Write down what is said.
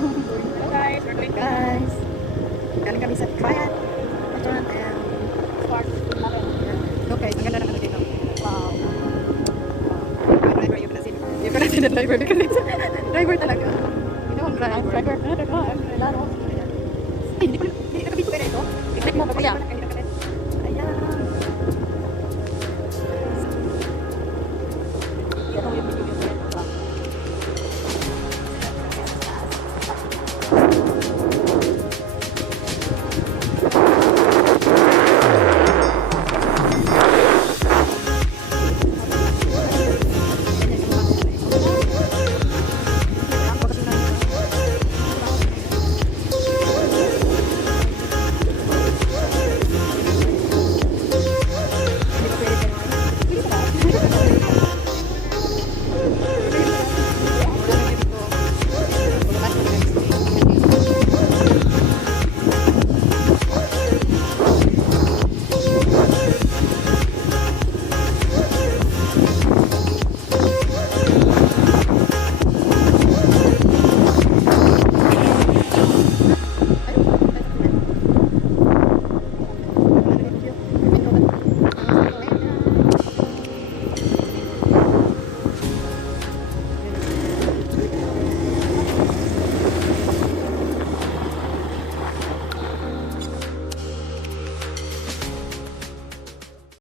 Hello guys, we're going guys. Galing kami sa triad. Restaurant and spark. Okay, ang ganda ng ano dito. Wow. Yung driver, you can see the driver because it's driver talaga. You know, driver. Driver. Ay, hindi ko